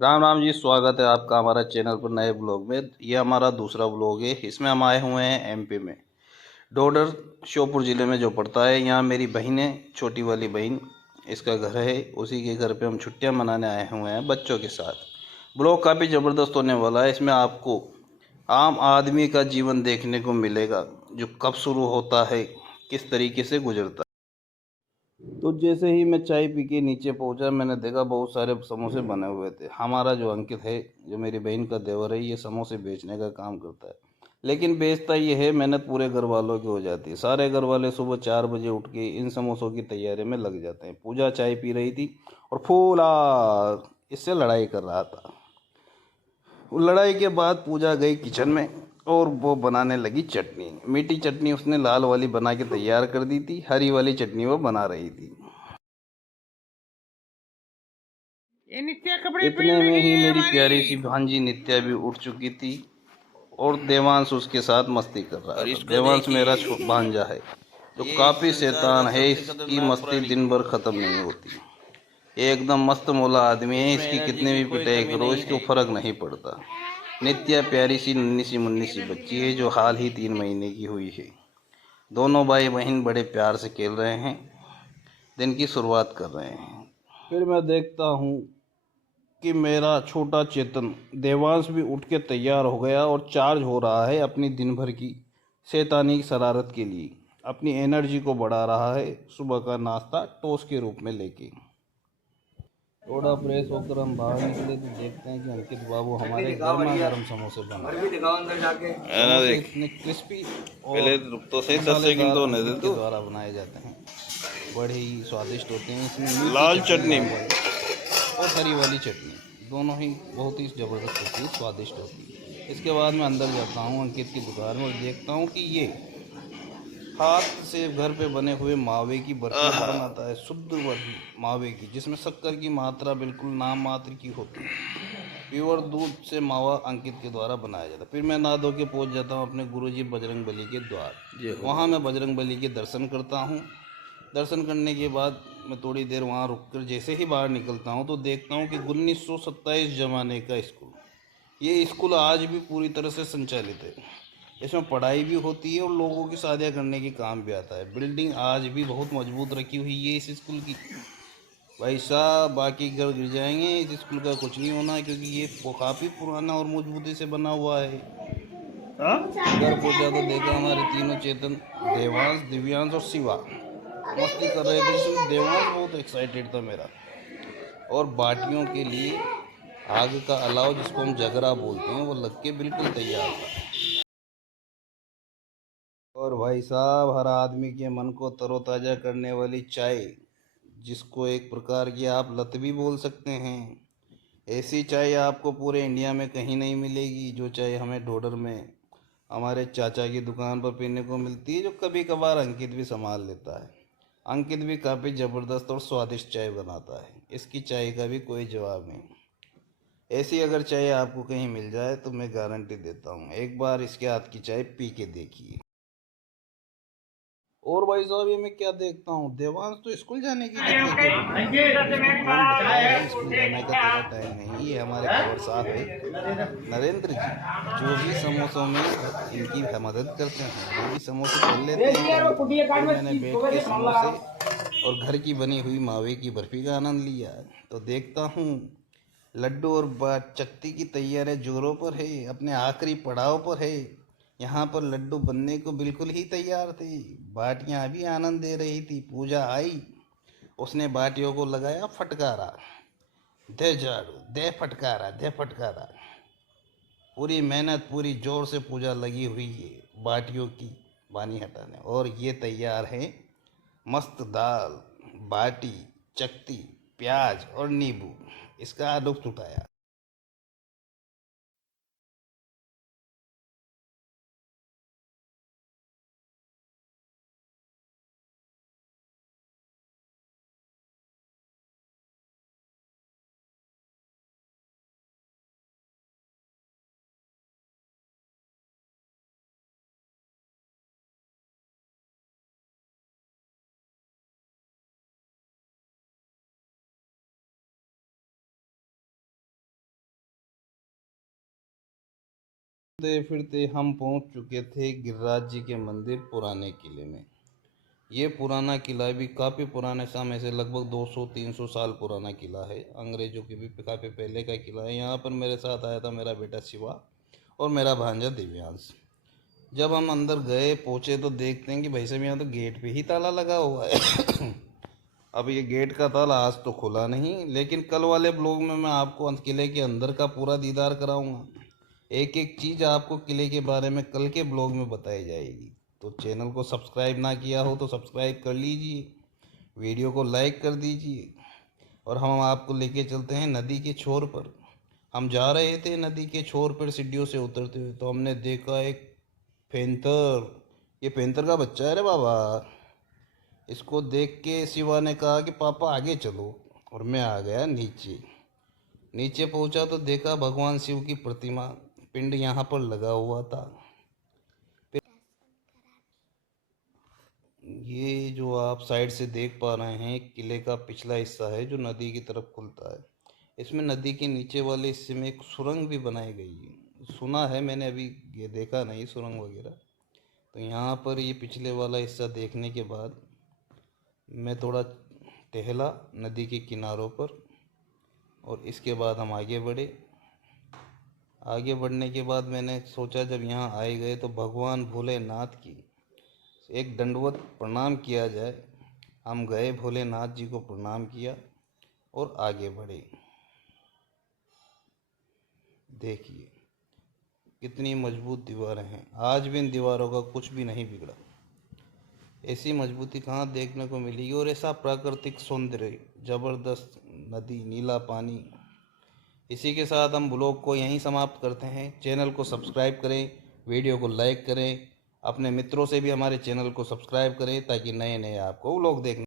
राम राम जी, स्वागत है आपका हमारा चैनल पर नए ब्लॉग में। ये हमारा दूसरा ब्लॉग है। इसमें हम आए हुए हैं एमपी में, डोडर श्योपुर ज़िले में जो पड़ता है। यहाँ मेरी बहन है, छोटी वाली बहन, इसका घर है। उसी के घर पे हम छुट्टियाँ मनाने आए हुए हैं बच्चों के साथ। ब्लॉग काफ़ी ज़बरदस्त होने वाला है। इसमें आपको आम आदमी का जीवन देखने को मिलेगा, जो कब शुरू होता है, किस तरीके से गुजरता है। तो जैसे ही मैं चाय पी के नीचे पहुंचा, मैंने देखा बहुत सारे समोसे बने हुए थे। हमारा जो अंकित है, जो मेरी बहन का देवर है, ये समोसे बेचने का काम करता है। लेकिन बेचता ये है, मेहनत पूरे घर वालों की हो जाती है। सारे घर वाले सुबह 4 बजे उठ के इन समोसों की तैयारी में लग जाते हैं। पूजा चाय पी रही थी और फूला इससे लड़ाई कर रहा था। वो लड़ाई के बाद पूजा गई किचन में और वो बनाने लगी चटनी। मीठी चटनी उसने लाल वाली बना के तैयार कर दी थी, हरी वाली चटनी वो बना रही थी। ये नित्या कपड़े इतने पहन में रही ही है मेरी प्यारी सी हमारी। भांजी नित्या भी उठ चुकी थी और देवांश उसके साथ मस्ती कर रहा और था। इसको देवांश मेरा देखिए, भांजा है, जो ये इस काफी संसार का शैतान है। सबसे इसकी खतरनाक मस्ती प्राणी दिन है। भर खत्म नहीं होती। ये एकदम मस्त मौला आदमी है। इसमें इसकी एनर्जी कितने की भी कोई पिटाई कमी करो, नहीं इसको है। फर्क नहीं पड़ता। नित्या प्यारी सी नन्ही सी मुन्नी सी बच्ची है, जो हाल ही 3 महीने की हुई है। दोनों भाई बहन बड़े प्यार से खेल रहे हैं, दिन की शुरुआत कर रहे हैं। फिर मैं देखता हूँ कि मेरा छोटा चेतन देवांश भी उठ के तैयार हो गया और चार्ज हो रहा है अपनी दिन भर की शैतानी शरारत के लिए। अपनी एनर्जी को बढ़ा रहा है, सुबह का नाश्ता टोस्ट के रूप में लेके। थोड़ा फ्रेश होकर हम बाहर निकले तो देखते हैं कि अंकित बाबू हमारे गर्मा गर्म समोसे बना रहे हैं। है ना, समोसे देख इतने क्रिस्पी पहले और रुक तो सही, 10 सेकंड मसालेदार तो होने दे अंकित के तू। द्वारा बनाए जाते हैं। बड़े ही स्वादिष्ट होते हैं। इसमें मीठी लाल चटनी चटनी। लाल वाली और हरी वाली चटनी, दोनों ही बहुत ही ज़बरदस्त होती है, स्वादिष्ट होती है। इसके बाद मैं अंदर जाता हूँ अंकित की दुकान में और देखता हूँ कि ये हाथ से घर पे बने हुए मावे की बर्फियाँ आहा। बनाता है। शुद्ध बर्फी मावे की, जिसमें शक्कर की मात्रा बिल्कुल नाम मात्र की होती है। प्योर दूध से मावा अंकित के द्वारा बनाया जाता है। फिर मैं नहा धो के पहुँच जाता हूँ अपने गुरुजी बजरंग बली के द्वार। ये हो वहाँ मैं बजरंग बली के दर्शन करता हूँ। दर्शन करने के बाद मैं थोड़ी देर वहाँ रुककर जैसे ही बाहर निकलता हूँ तो देखता हूँ कि 1927 जमाने का स्कूल, ये स्कूल आज भी पूरी तरह से संचालित है। इसमें पढ़ाई भी होती है और लोगों की शादियाँ करने के काम भी आता है। बिल्डिंग आज भी बहुत मजबूत रखी हुई है इस स्कूल की। भाई साहब, बाकी घर गिर जाएंगे, इस स्कूल का कुछ नहीं होना है, क्योंकि ये काफ़ी पुराना और मजबूती से बना हुआ है। घर पहुंचा तो देखा हमारे तीनों चेतन, देवांश, दिव्यांश और शिवा मस्ती कर रहे थे, जिसमें देवांश बहुत एक्साइटेड था मेरा। और बाटियों के लिए आग का अलाव, जिसको हम जगरा बोलते हैं, वो लग के बिल्कुल तैयार था। और भाई साहब, हर आदमी के मन को तरोताज़ा करने वाली चाय, जिसको एक प्रकार की आप लत भी बोल सकते हैं, ऐसी चाय आपको पूरे इंडिया में कहीं नहीं मिलेगी। जो चाय हमें डोडर में हमारे चाचा की दुकान पर पीने को मिलती है, जो कभी कभार अंकित भी संभाल लेता है। अंकित भी काफ़ी ज़बरदस्त और स्वादिष्ट चाय बनाता है। इसकी चाय का भी कोई जवाब नहीं। ऐसी अगर चाय आपको कहीं मिल जाए तो मैं गारंटी देता हूँ, एक बार इसके हाथ की चाय पी के देखिए। और भाई साहब, ये मैं क्या देखता हूँ, देवांश तो स्कूल जाने के लिए तैयार हो गया। इसको कौन बताए भाई स्कूल जाने का तेरा टाइम नहीं। ये हमारे खबर साहब है, नरेंद्र जी, जो भी समोसों में इनकी मदद करते हैं। ये भी समोसे तल लेते हैं। फिर मैंने बैठ के समोसे और घर की बनी हुई मावे की बर्फी का आनंद लिया। तो देखता हूँ लड्डू और चकती की तैयारी जोरों पर है, अपने आखिरी पड़ाव पर है। यहाँ पर लड्डू बनने को बिल्कुल ही तैयार थे। बाटियाँ भी आनंद दे रही थी। पूजा आई, उसने बाटियों को लगाया फटकारा, दे झाड़ू, दे फटकारा, दे फटकारा। पूरी मेहनत, पूरी जोर से पूजा लगी हुई है बाटियों की पानी हटाने। और ये तैयार है मस्त दाल, बाटी, चकती, प्याज और नींबू। इसका लुत्फ उठाया। फिरते फिरते हम पहुंच चुके थे गिरिराज जी के मंदिर पुराने किले में। ये पुराना किला भी काफ़ी पुराने समय से लगभग 200-300 साल पुराना किला है। अंग्रेज़ों के भी काफ़ी पहले का किला है। यहाँ पर मेरे साथ आया था मेरा बेटा शिवा और मेरा भांजा दिव्यांश। जब हम अंदर गए पहुँचे तो देखते हैं कि भाई साहब यहाँ तो गेट पे ही ताला लगा हुआ है। अब ये गेट का ताला आज तो खुला नहीं, लेकिन कल वाले ब्लॉग में मैं आपको किले के अंदर का पूरा दीदार कराऊंगा। एक एक चीज़ आपको किले के बारे में कल के ब्लॉग में बताई जाएगी। तो चैनल को सब्सक्राइब ना किया हो तो सब्सक्राइब कर लीजिए, वीडियो को लाइक कर दीजिए। और हम आपको लेके चलते हैं नदी के छोर पर। हम जा रहे थे नदी के छोर पर सीढ़ियों से उतरते हुए, तो हमने देखा एक पेंथर। ये पेंथर का बच्चा है रे बाबा। इसको देख के शिवा ने कहा कि पापा आगे चलो, और मैं आ गया नीचे। नीचे पहुंचा तो देखा भगवान शिव की प्रतिमा पिंड यहाँ पर लगा हुआ था। ये जो आप साइड से देख पा रहे हैं किले का पिछला हिस्सा है जो नदी की तरफ खुलता है। इसमें नदी के नीचे वाले हिस्से में एक सुरंग भी बनाई गई है। सुना है मैंने, अभी ये देखा नहीं सुरंग वगैरह। तो यहाँ पर ये पिछले वाला हिस्सा देखने के बाद मैं थोड़ा टहला नदी के किनारों पर, और इसके बाद हम आगे बढ़े। आगे बढ़ने के बाद मैंने सोचा जब यहाँ आए गए तो भगवान भोलेनाथ की एक दंडवत प्रणाम किया जाए। हम गए भोलेनाथ जी को प्रणाम किया और आगे बढ़े। देखिए कितनी मजबूत दीवारें हैं, आज भी इन दीवारों का कुछ भी नहीं बिगड़ा। ऐसी मजबूती कहाँ देखने को मिलेगी, और ऐसा प्राकृतिक सौंदर्य, ज़बरदस्त नदी, नीला पानी। इसी के साथ हम ब्लॉग को यहीं समाप्त करते हैं। चैनल को सब्सक्राइब करें, वीडियो को लाइक करें, अपने मित्रों से भी हमारे चैनल को सब्सक्राइब करें ताकि नए नए आपको ब्लॉग देखने